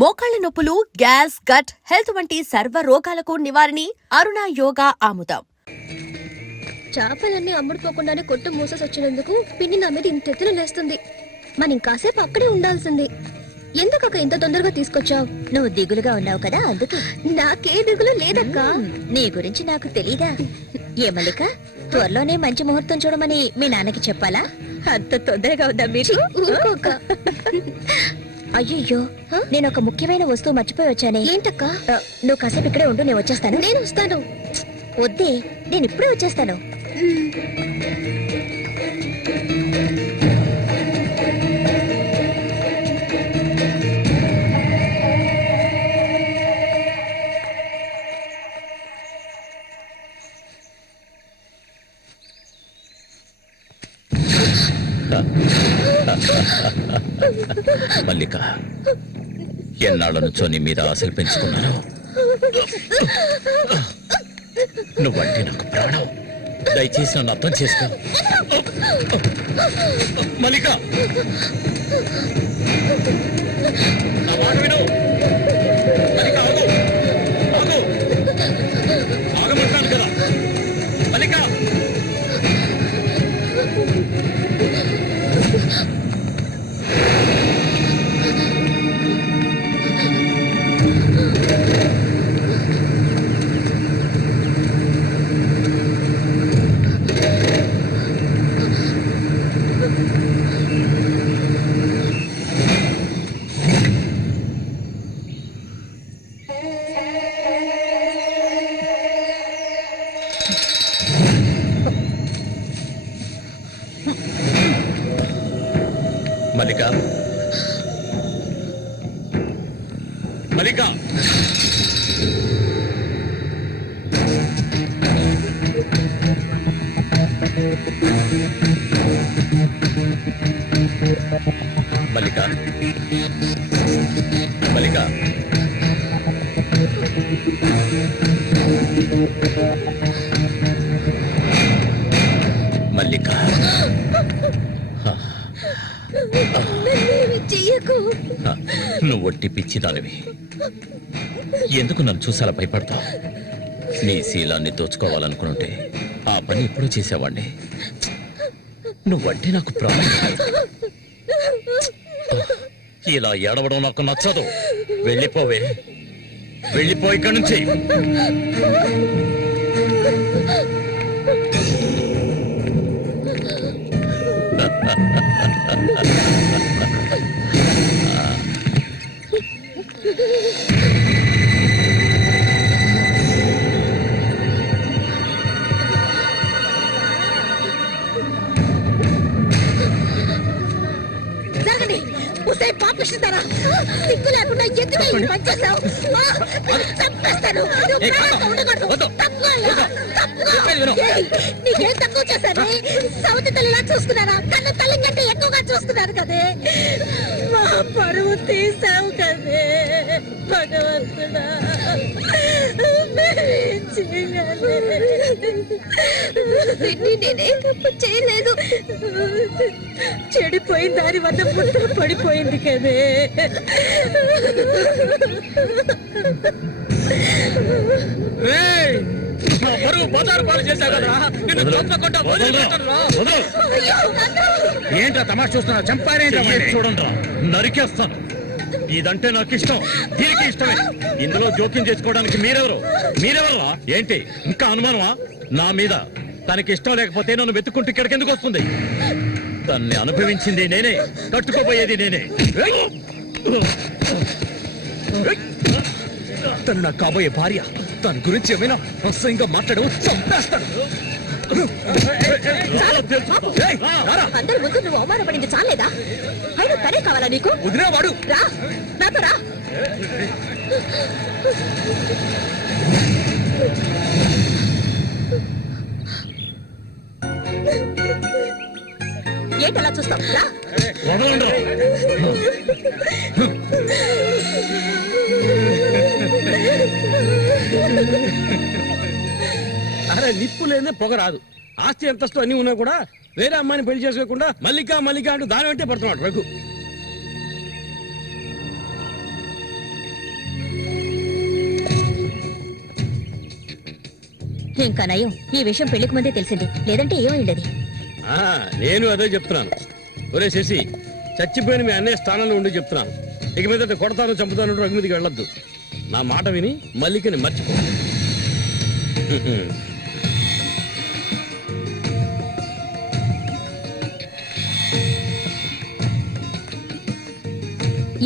మోకాళ్ల నొప్పులు, gas, gut health వంటి సర్వ రోగాలకు నివారణి అరుణ యోగా ఆముదం. చేపలన్నీ అమ్ముడుపోకుండానే కొట్టు మూసేసొచ్చినందుకు పిన్ని నా మీద ఇంతెత్తున లేస్తుంది. మనం ఇంకాసేపు అక్కడే ఉండాల్సింది. ఎందుకక్క ఇంత తొందరగా తీసుకొచ్చావు? నువ్వు దిగులుగా ఉన్నావు కదా, అందుకే. నాకే దిగులు లేదక్క. నీ గురించి నాకు తెలీదా? ఏ మల్లిక, త్వరలోనే మంచి ముహూర్తం చూడమని మీ నాన్నకి చెప్పాలా? అంత తొందరగా ఉందా మీరు? అయ్యో, నేను ఒక ముఖ్యమైన వస్తువు మర్చిపోయి వచ్చానే. ఏంటక్క? నువ్వు కాసేపు ఇక్కడే ఉండు, నేను వచ్చేస్తాను. నేను వస్తాను. వద్దే, నేను ఇప్పుడే వచ్చేస్తాను. మల్లిక, ఎన్నాళ్ళ నుంచో నీ మీద ఆశలు పెంచుకున్నాను. నువ్వంటే నాకు ప్రాణం. దయచేసి నన్ను అర్థం చేసుకో. మల్లిక, నా మాట విను. మల్లిక, ఆగు, ఆగు, ఆగమంటాను కదా. మల్లిక, మల్లిక, మల్లిక, మల్లిక, మల్లిక, మల్లిక, చెయ్యకు. నువ్వు ఒట్టి పిచ్చిదానివి. ఎందుకు నన్ను చూసాలా భయపడతావు? నీ శీలాన్ని దోచుకోవాలనుకుంటే ఆ పని ఎప్పుడూ చేసేవాడిని. నువ్వంటే నాకు ప్రాణం. ఇలా ఏడవడం నాకు నచ్చదు. వెళ్ళిపోవే, వెళ్ళిపో ఇక్కడి నుంచి. సిగ్గు లేకుండా ఎందుకు ఈ పని చేశావు? చంపేస్తాను. నీకేం తక్కువ చేశాను? సౌతి తల్లిలా చూసుకున్నారా? కన్న తల్లి కంటే ఎక్కువగా చూసుకున్నారు కదే. మా పరువు తీసావు కదే భగవంతుడా. నేనే తప్పు చేయలేదు. చెడిపోయిన దాని వద్ద పుట్ట పడిపోయింది కదే. ఏంట్రా తమాష చూస్తున్నా? చంపారేంటి? చూడండి, నరికేస్తాను. ఇదంటే నాకు ఇష్టం, దీనికి ఇష్టమే. ఇందులో జోక్యం చేసుకోవడానికి మీరెవరా? ఏంటి ఇంకా అనుమానమా నా మీద? తనకి ఇష్టం లేకపోతే నన్ను వెతుక్కుంటూ ఇక్కడికి ఎందుకు వస్తుంది? తన్ని అనుభవించింది నేనే, కట్టుకోబోయేది నేనే. తను నాకు కాబోయే భార్య. తన గురించి ఏమైనా అసహ్యంగా మాట్లాడవు, చంపేస్తాను. అందరి ముందు నువ్వు అవమానపడింది చాలేదా? అయినా తనే కావాలా నీకు? వదిలేవాడు. రా, నాతో రా. ఏంటలా చూస్తావు? రా. అరే, నిప్పు లేదే పొగ రాదు. ఆస్తి అంతస్తు అన్ని ఉన్నా కూడా వేరే అమ్మాయిని పెళ్లి చేసుకోకుండా మల్లిక మల్లిక అంటూ దాని వెంటే పడుతున్నాడు రఘు. ఇంకా నయం ఈ విషయం పెళ్లికి ముందే తెలిసింది, లేదంటే ఏమైండది. నేను అదే చెప్తున్నాను. ఒరే శశి, చచ్చిపోయిన మీ అన్నయ్య స్థానంలో ఉండి చెప్తున్నాను. ఇక మీద కొడతాను చంపుతాను రఘు మీదకి వెళ్ళొద్దు. నా మాట విని మల్లికని మర్చిపో.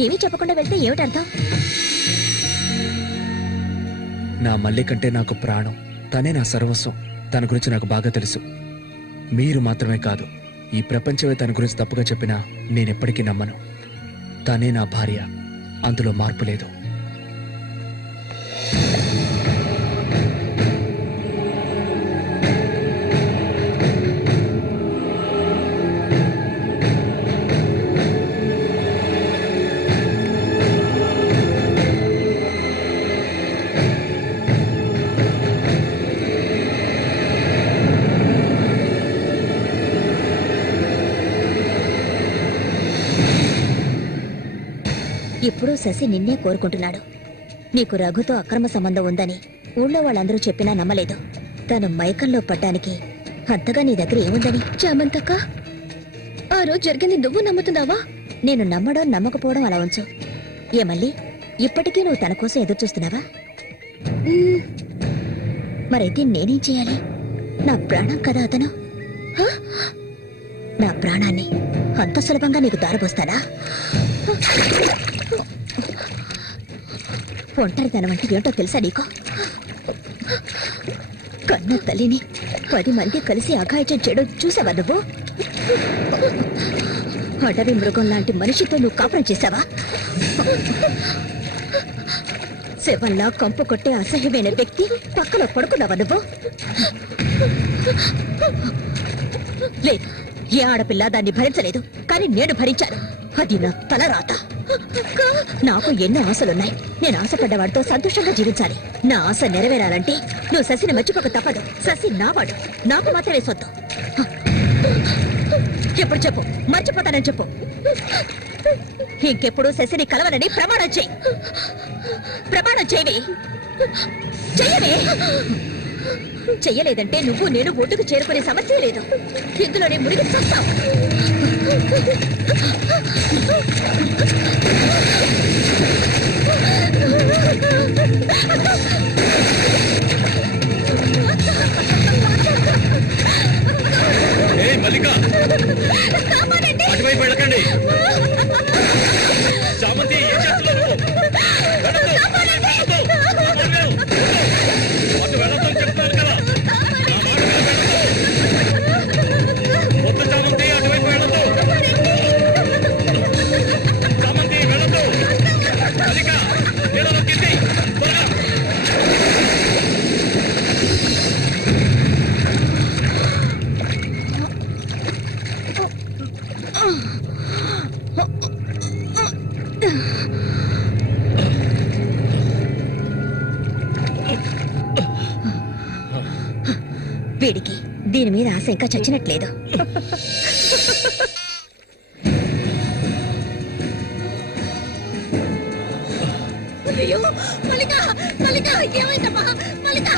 ఏమీ చెప్పకుండా వెళ్తే ఏమిటర్థం? నా మల్లి కంటే నాకు ప్రాణం, తనే నా సర్వస్వం. తన గురించి నాకు బాగా తెలుసు. మీరు మాత్రమే కాదు, ఈ ప్రపంచమే తన గురించి తప్పుగా చెప్పినా నేనెప్పటికీ నమ్మను. తనే నా భార్య, అందులో మార్పు లేదు. ఇప్పుడు శశి నిన్నే కోరుకుంటున్నాడు. నీకు రఘుతో అక్రమ సంబంధం ఉందని ఊళ్ళో వాళ్ళందరూ చెప్పినా నమ్మలేదు. తను మైకంలో పడ్డానికి అంతగా నీ దగ్గర ఏముందని? చామంతక్క, ఆ రోజు జరిగింది నువ్వు నమ్ముతున్నావా? నేను నమ్మడం నమ్మకపోవడం అలా ఉంచు. ఏ మళ్ళీ ఇప్పటికీ నువ్వు తన కోసం ఎదురు చూస్తున్నావా? మరైతే నేనేం చేయాలి? నా ప్రాణం కదా అతను. హ? నా ప్రాణాన్ని అంత సులభంగా నీకు దారబోస్తానా? ఒంటరితనం అంటే ఏంటో తెలుసా నీకు? కన్న తల్లిని 10 మంది కలిసి అఘాయిత్యం చేయడం చూసావా నువ్వు? అడవి మృగం లాంటి మనిషితో నువ్వు కాపురం చేశావా? శవంలా కంపు కొట్టే అసహ్యమైన వ్యక్తి పక్కన పడుకున్నావా నువ్వు? లేదు, ఏ ఆడపిల్ల దాన్ని భరించలేదు, కానీ నేను భరించాను. అది నా తలరాత. నాకు ఎన్నో ఆశలున్నాయి. నేను ఆశపడ్డవాడితో సంతోషంగా జీవించాలి. నా ఆశ నెరవేరాలంటే నువ్వు శశిని మర్చిపోక తప్పదు. శశి నావాడు, నాకు మాత్రమే సొత్తు. ఎప్పుడు చెప్పు, మర్చిపోతానని చెప్పు. ఇంకెప్పుడు శశిని కలవనని ప్రమాణం చేయి. ప్రమాణం చేయవే, చెయ్యవే. చెయ్యలేదంటే నువ్వు నేను ఒడ్డుకు చేరుకునే సమస్య లేదు. ఇందులోనే మునిగి చస్తావు. మల్లిక, అటువైపు వెళ్ళకండి. చామంతి, ఏం చేస్తున్నావు? అటు వెళ్ళొద్దని చెప్తున్నాను కదా. నా మాట వద్దు చామంతి, అటువైపు వెళ్ళొద్దు. చామంతి వెళ్ళొద్దు. మల్లిక, నీళ్ళలో కింది త్వరగా. వీడికి దీని మీద ఆశ ఇంకా చచ్చినట్లేదు. అయ్యో మల్లిక, మల్లిక ఏమైందమ్మా? మల్లిక,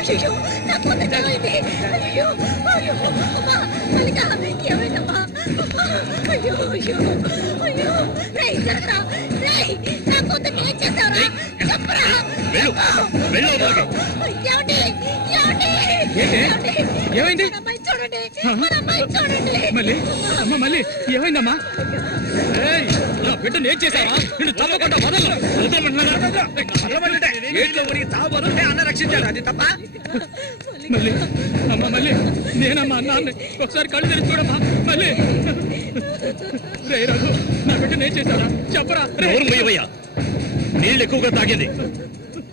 అయ్యో నా కూతురు ఏమైంది? అయ్యో అయ్యో అమ్మా, మల్లిక ఏమైందమ్మా? అయ్యో అయ్యో అయ్యో, రేయ్ జరగరా, రేయ్ నా కూతురు ఏం చేశావురా? చెప్పరా. ఏమండి, ఏమండి, ఏమైంది? మన అమ్మాయి చూడండి, మన అమ్మాయి చూడండి. మళ్ళీ అమ్మ, మళ్ళీ ఏమైందమ్మా? నా బిడ్డను ఏం చేశావా? నిన్ను తప్పకుండా అన్న రక్షించాడు, అది తప్ప. మళ్ళీ అమ్మ, మళ్ళీ నేనమ్మా అన్నాన్ని ఒకసారి కళ్ళు తెరిచి చూడమ్మా. మళ్ళీ రే రఘు, నా బిడ్డను ఏం చేశారా? చెప్పరా. ఎవరు నీళ్ళు ఎక్కువగా తాగింది.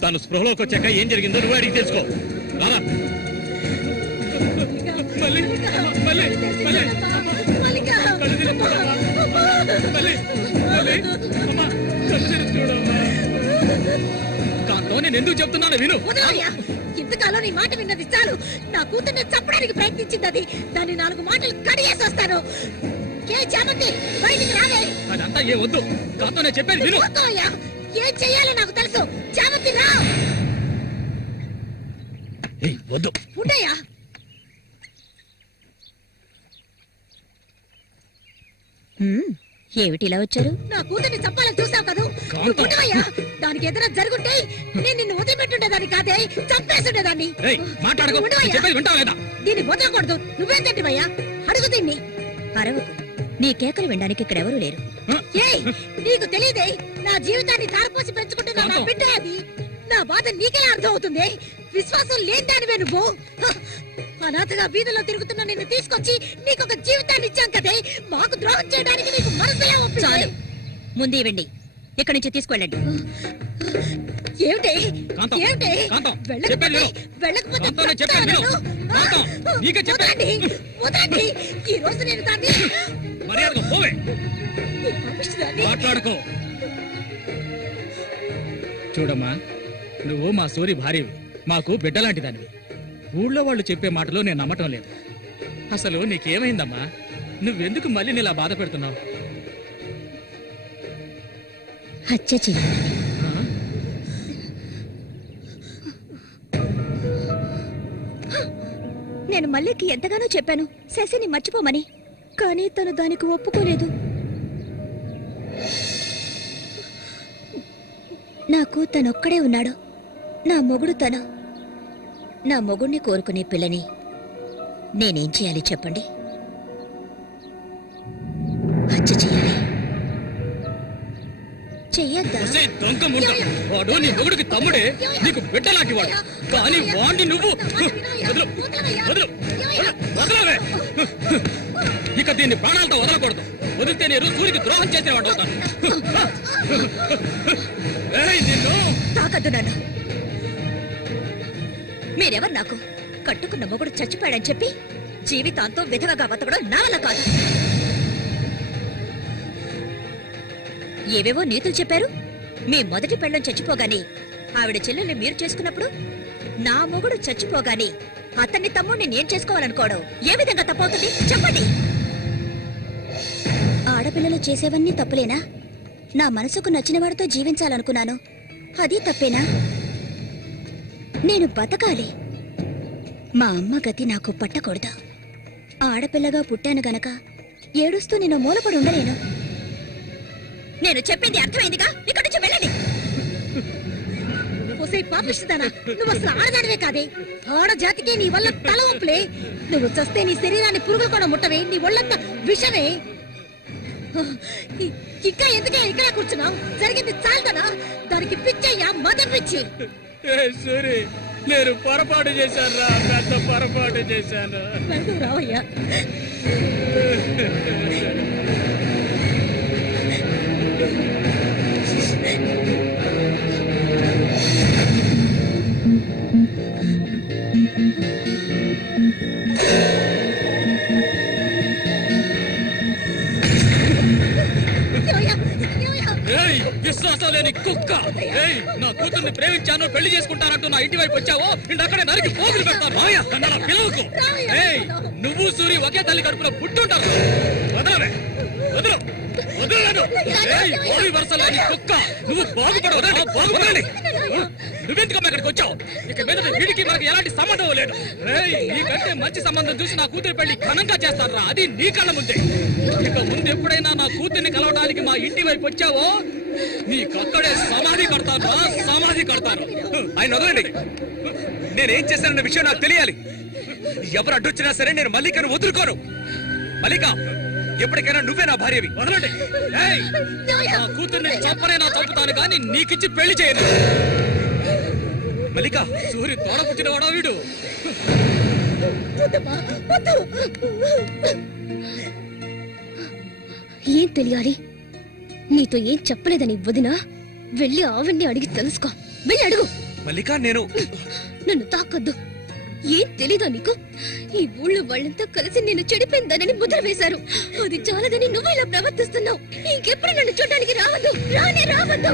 తను స్పృహలోకి వచ్చాక ఏం జరిగిందో నువ్వు అడిగి తెలుసుకో. రారా. మళ్ళీ మళ్ళీ మళ్ళీ మల్లిక, కళ్ళు తెరిచి చూడమ్మా. మళ్ళీ మళ్ళీ అమ్మా, కళ్ళు తెరిచి చూడమ్మా. కాంతో నేను ఎందుకు చెప్తున్నాను విను. వదలయ్యా, ఇంతకాలం నీ మాట విన్నది చాలు. నా కూతుర్ని చంపడానికి ప్రయత్నించింది అది. దాన్ని 4 మాటలు కడిగేసి వస్తాను. ఏ చామంతి, బయటికి రాలే. అదంతా ఏ వద్దు, కాంతో నేను చెప్పేది విను. వద్దయ్యా, ఏం చెయ్యాలో నాకు తెలుసు. చామంతి రా. వద్దు ఉండయ్యా. ఏమిటి ఇలా వచ్చారు? నా కూతుర్ని చంపాలని చూసావు కదూ. కాంతం. ఉండవయ్యా. దానికి ఏదైనా జరుగుంటే నేను నిన్ను వదిలిపెట్టుండేదాన్ని కాదే, చంపేస్తుండేదాన్ని. ఏయ్, మాట్లాడకు. ఉండవయ్యా. నేను చెప్పేది వింటావా లేదా? దీన్ని వదలకూడదు. నువ్వేం తింటివయ్యా? అడుగు దీన్ని. అరవకు. నీ కేకలు వినడానికి ఇక్కడెవరూ లేరు. ఏయ్, నీకు తెలియదే, నా జీవితాన్ని ధారపోసి పెంచుకుంటున్న నా కాంతం. బిడ్డ అది. నా బాధ నీకెలా అర్థం అవుతుంది? విశ్వాసం లేదానివే నువ్వు. అనాథగా వీధిలో తిరుగుతున్న నిన్ను తీసుకొచ్చి నీకు ఒక జీవితాన్ని ఇచ్చాం కదే, మాకు ద్రోహం చేయడానికి నీకు మనసులే చాలు. ఒప్పింది. ముందు ఇవ్వండి. ఇక్కడి నుంచి తీసుకెళ్ళండి. ఏమిటి? కాంతం, ఏమిటి? కాంతం, వెళ్ళకపోతే చెప్పేది విను. వెళ్ళకపోతే కాంతం, నేను చెప్పేది విను. చస్తాను. కాంతం, నీకే చెప్పేది. వదలండి, వదలండి. ఈ రోజు నేను దాన్ని మర్యాదగా పోవే. ఈ పాపిష్టిదాన్ని మాట్లాడుకో. చూడమ్మా, నువ్వు మా సూరి భార్యవి, మాకు బిడ్డలాంటి దానివి. ఊళ్ళో వాళ్ళు చెప్పే మాటలు నేను నమ్మటం లేదు. అసలు నీకేమైందమ్మా? నువ్వెందుకు మళ్ళీ ఇలా బాధ పెడుతున్నావు? హత్య చెయ్యాలి. నేను మల్లికి ఎంతగానో చెప్పాను శశిని మర్చిపోమని, కానీ తను దానికి ఒప్పుకోలేదు. నాకు తనొక్కడే ఉన్నాడు. నా మొగుడు తను. నా మొగుడిని కోరుకునే పిల్లని నేనేం చేయాలి చెప్పండి? హత్య చేయాలి. చెయ్యొద్దా? ఒసేయ్ దొంగ ముండ, వాడు నీ మొగుడికి తమ్ముడే, నీకు బిడ్డలాంటి వాడు. కానీ వాణ్ణి నువ్వు వదలు, వదలు, వదలవే. ఇక దీన్ని ప్రాణాలతో వదలకూడదు. వదిలితే నేను సూరికి ద్రోహం చేసేవాడు అవుతాను. ఏయ్, నిన్ను తాకద్దు నన్ను. మీరెవరు నాకు? కట్టుకున్న మొగుడు చచ్చిపోయాడని చెప్పి జీవితాంతం విధవగా బతకడం నా వల్ల కాదు. ఏవేవో నీతులు చెప్పారు. మీ మొదటి పెళ్ళం చచ్చిపోగాని ఆవిడ చెల్లెల్ని మీరు చేసుకున్నప్పుడు నా మొగుడు చచ్చిపోగాని అతన్ని తమ్ముడిని నేను చేసుకోవాలనుకోవడం ఏ విధంగా తప్పవుతుంది చెప్పండి? ఆడపిల్లలు చేసేవన్నీ తప్పులేనా? నా మనసుకు నచ్చిన వాడితో జీవించాలనుకున్నాను, అది తప్పేనా? నేను బతకాలి. మా అమ్మ గతి నాకు పట్టకూడదు. ఆడపిల్లగా పుట్టాను గనక ఏడుస్తూ నేను మూలపడి ఉండలేను. నేను చెప్పింది అర్థమైందిగా, ఇక్కడి నుంచి వెళ్ళండి. ఒసేయ్ పాపిష్టిదానా, నువ్వు అసలు ఆడదానివే కాదే. ఆడ జాతికి నీ వల్ల తల ఒప్పులే. నువ్వు చస్తే నీ శరీరాన్ని పురుగులు కూడా ముట్టవే. నీ ఒళ్ళంతా విషమే. ఇంకా ఎందుకే ఇక్కడ కూర్చున్నావు? జరిగింది చాలుదనా? దానికి పిచ్చయ్యా, మదం పిచ్చి. సూరి, నేను పొరపాటు చేశాను రా, పెద్ద పొరపాటు చేశాను. వెళ్తూ రావయ్యా. ఏమయ్యా? ఏమయ్యా? ఏయ్, విశ్వాసం లేని కుక్క. ఏయ్, నా కూతుర్ని ప్రేమించాను, పెళ్లి చేసుకుంటానంటూ నా ఇంటి వైపు వచ్చావో ఇంటి అక్కడే నరికి పోగులు పెడతాను. నన్ను అలా పిలవకు. ఏయ్, నువ్వు సూరి ఒకే తల్లి కడుపులో పుట్టుంటారు. వదలవే, వదలు, వదలలేదు. ఏయ్, ఓరి వరుసలేని కుక్క, నువ్వు బాగుపడవదండి, బాగుపడండి. నువ్వెందుకమ్మా ఇక్కడికి వచ్చావు? ఇక మీద వీడికి మనకి ఎలాంటి సంబంధం లేదు. ఏయ్, నీకంటే మంచి సంబంధం చూసి నా కూతురి పెళ్లి ఘనంగా చేస్తాను రా, అది నీ కళ్ళ ముందే. ఇక ముందు ఎప్పుడైనా నా కూతుర్ని కలవడానికి మా ఇంటి వైపు వచ్చావో నీకక్కడే సమాధి కడతాను రా, సమాధి కడతాను. ఆయన వదలండి. నేనేం చేశానన్న విషయం నాకు తెలియాలి. ఎవరు అడ్డొచ్చినా సరే నేను మల్లికను వదులుకోను. మల్లిక, ఎప్పటికైనా నువ్వే నా భార్యవి. వదలండి. ఏయ్, నా కూతుర్ని చంపనైనా చంపుతాను కానీ నీకిచ్చి పెళ్లి చేయను. మల్లిక, సూరి తోడ పుట్టినవాడా వీడు? వద్దమ్మా, వద్దు. ఏం తెలియాలి? నీతో ఏం చెప్పలేదని వదినా? వెళ్ళి ఆవిడ్ని అడిగి తెలుసుకో. వెళ్ళి అడుగు. మల్లిక, నేను నన్ను తాకొద్దు. ఏం తెలీదా నీకు? ఈ ఊళ్ళో వాళ్ళంతా కలిసి నేను చెడిపోయిందనని ముద్ర వేశారు. అది చాలదని నువ్వు ఇలా ప్రవర్తిస్తున్నావు. ఇంకెప్పుడు నన్ను చూడడానికి రావద్దు, రానే రావద్దు.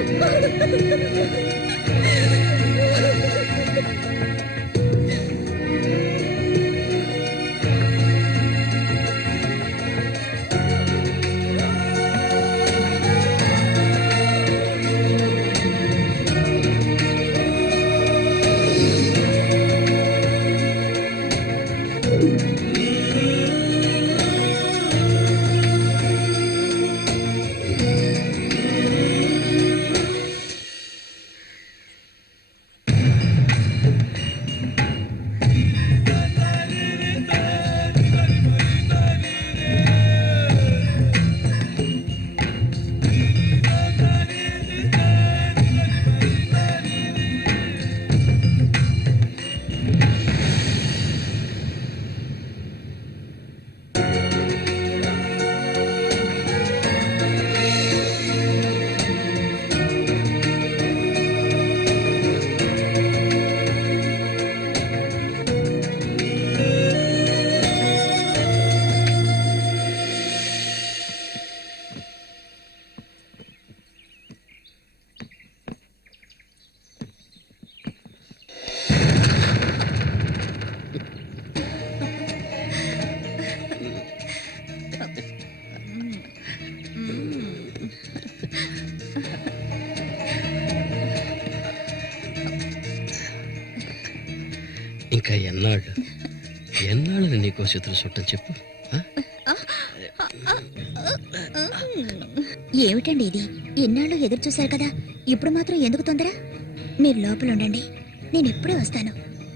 ఇంకా ఎన్నాళ్ళని నీకో చేతులు చుట్టం చెప్పు. ఏమిటండి ఇది? ఎన్నాళ్ళు ఎదురు చూశారు కదా, ఇప్పుడు మాత్రం ఎందుకు తొందర? మీరు లోపల ఉండండి, నేను ఇప్పుడే వస్తాను.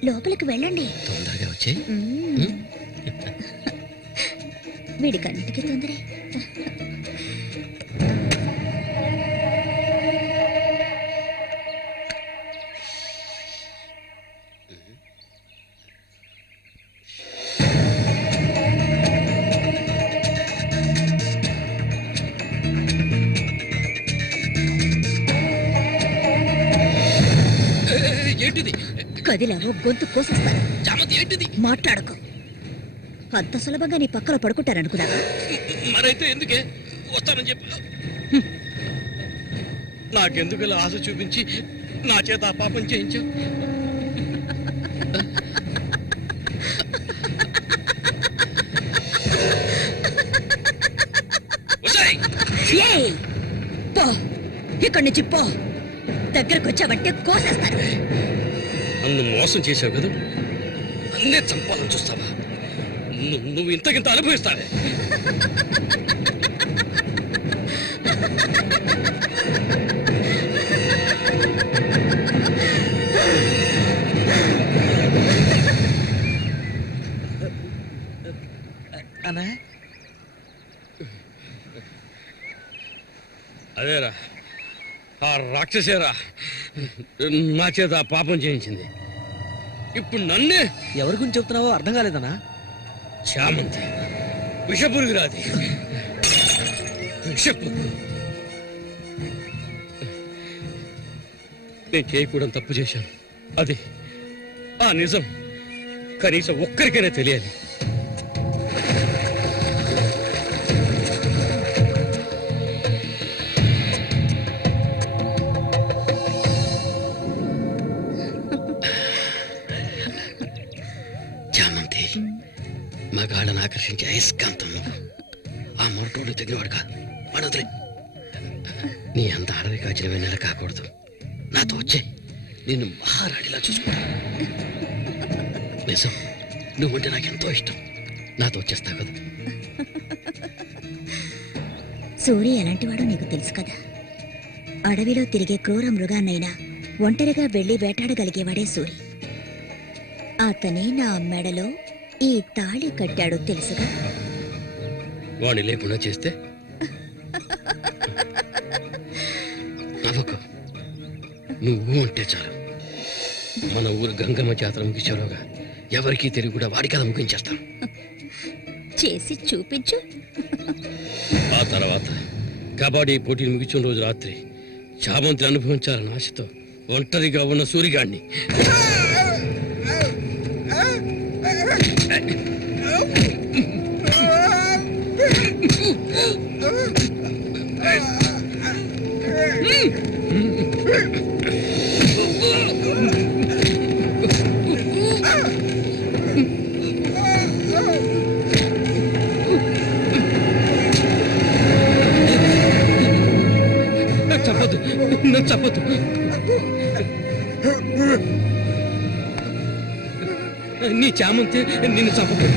లోపలికి వెళ్ళండి. తొందరగా వచ్చే. వీడికన్నిటికీ తొందరే. ఏంటిది? కదిలావో గొంతు కోసేస్తాను. చామంతి ఏంటిది? మాట్లాడకు. అంత సులభంగా నీ పక్కన పడుకుంటారనుకున్నావా? మరైతే ఎందుకే వస్తానని చెప్పి నాకెందుకు ఇలా ఆశ చూపించి నా చేత ఆ పాపం చేయించావు? ఏయ్! పో, ఇక్కడి నుంచి పో. దగ్గరకు వచ్చావంటే కోసేస్తాను. నన్ను మోసం చేశావు కదా, అన్నే చంపాలని చూస్తావా? నువ్వు ఇంతకింత అనుభవిస్తావే. అదేరా, ఆ రాక్షసేరా నా చేత ఆ పాపం చేయించింది. ఇప్పుడు నన్నే. ఎవరి గురించి చెప్తున్నావో అర్థం కాలేదనా? చామంతి విషపురుగురాది. విషపురుగు. నేను చేయకూడదు తప్పు చేశాను. అది ఆ నిజం కనీసం ఒక్కరికైనా తెలియాలి. చామంతి మగాళ్ళని ఆకర్షించే అయస్కాంతం నువ్వు. ఆ మొరటోడు తగినవాడు కాదు, వాడొదిలే. నీ అంత అడవి కాచిన వెన్నెల కాకూడదు. నాతో వచ్చే, నిన్ను మహారాణిలా చూసుకుంటా. నిజం, నువ్వంటే నాకెంతో ఇష్టం. నాతో వచ్చేస్తావు కదా. సూర్య ఎలాంటివాడో నీకు తెలుసు కదా. అడవిలో తిరిగే క్రూర మృగాన్నైనా ఒంటరిగా వెళ్లి వేటాడగలిగేవాడే సూరి. అతనే నా మెడలో ఈ తాళి కట్టాడు, తెలుసుగా. వాడిని లేకుండా చేస్తే నవ్వకు. నువ్వు అంటే చాలు. మన ఊరు గంగమ్మ జాతర ముగించేలోగా ఎవరికీ తెలివి కూడా వాడి కథ ముగించేస్తాం. చేసి చూపించు. ఆ తర్వాత కబడ్డీ పోటీలు ముగించిన రోజు రాత్రి చామంతిని అనుభవించాలని ఆశతో ఒంటరిగా ఉన్న సూరిగాడిని చెప్పదు, నన్ను చెప్పదు. నీ చామంతి నిన్ను చంపదు.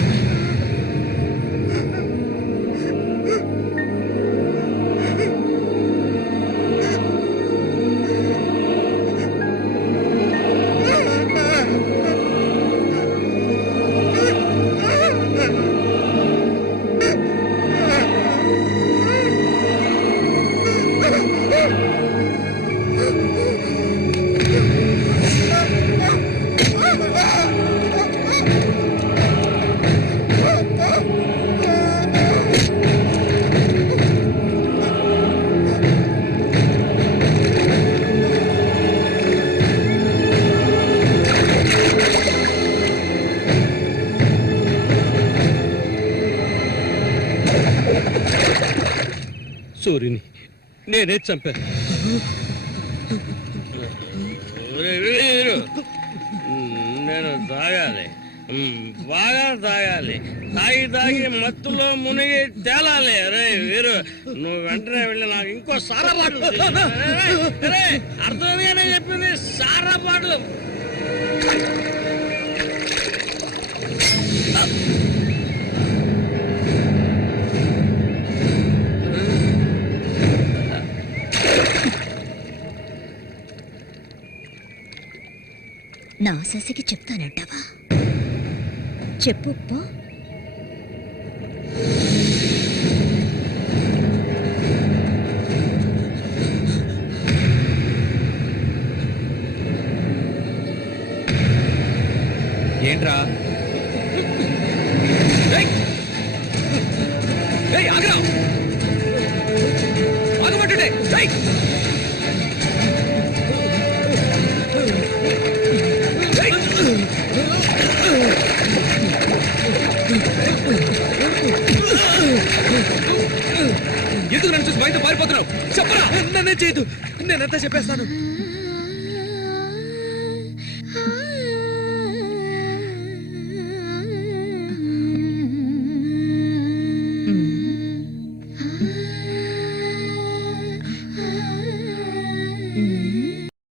సూర్యుని నేనే చంపాను. నేను తాగాలి, బాగా తాగాలి. తాగి మత్తులో మునిగి తేలాలి. రే వీరు, నువ్వు వెంటనే వెళ్ళి నాకు ఇంకో సారా బాటలు అర్థమేనే చెప్పింది. సారా బాటలు నా శశికి చెప్తానంటావా? చెప్పు పో. ఏంట్రా ఆగరా ఆగమంటుంటే ఎందుకు నన్ను చూసి బయట పారిపోతున్నావు? చెప్పరా. నన్నే చేయదు, నేనంతా చెప్పేస్తాను.